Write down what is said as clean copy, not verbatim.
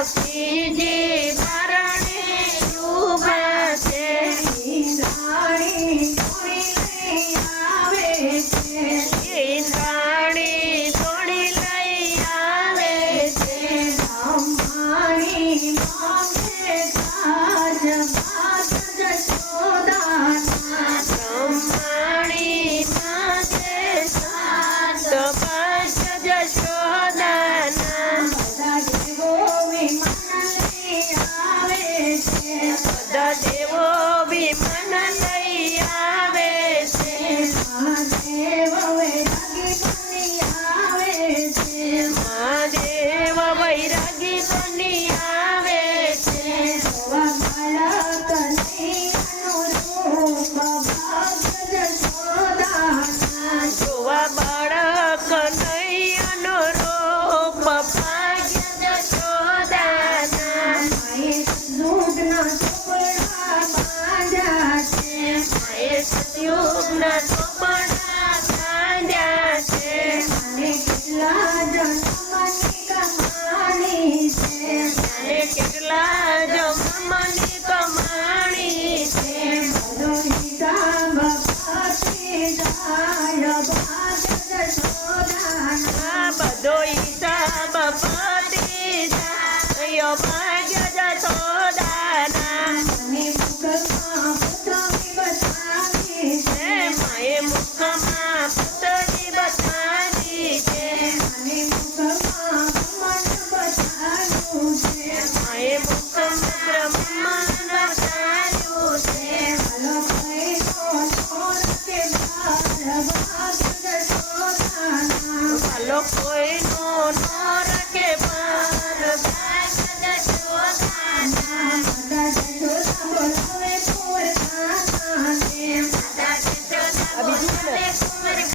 લક્ષ્મીજી પરણે ઊભા છે. ઇન્દ્રાણી થોડી લઈ આવે છે. બ્રહ્માણી માંગે તાજ ભાગ જશોદાના. બ્રહ્માણી માંગે તાજ ભાગ જશોદાના. બધા દેવો વિમાન લઈ આવે છે. બધા દેવો વિમાન લઈ આવે છે. મહાદેવ વૈરાગી બની આવે છે. મહાદેવ વૈરાગી બની આવે છે. જોવા બાળક નૈયાનું રૂપ ભાગ જશોદાના. જોવા બાળક નૈયાનું રૂપ ભાગ જશોદાના. માએ સતયુગના ચોપડા બાંધ્યા છે. માએ સતયુગના ચોપડા બાંધ્યા છે. માને કેટલા જન્મની કમાણી છે. માને કેટલા જન્મની કમાણી છે. બધો હિસાબ પતી જાય ભાગ જશોદાના. બધો હિસાબ પતી જાય ભાગ જશોદાના. મને મુખમાં પુતળી બતાવી છે. માએ મુખમાં પુતળી બતાવી છે. મને મુખમાં બ્રહ્માંડ બતાવ્યું છે. માએ મુખમાં બ્રહ્માંડ બતાવ્યું છે. હાલો કહીનો છોડ કે બાર ભાગ જશોદાના. હાલો કોઈનો ન રાખે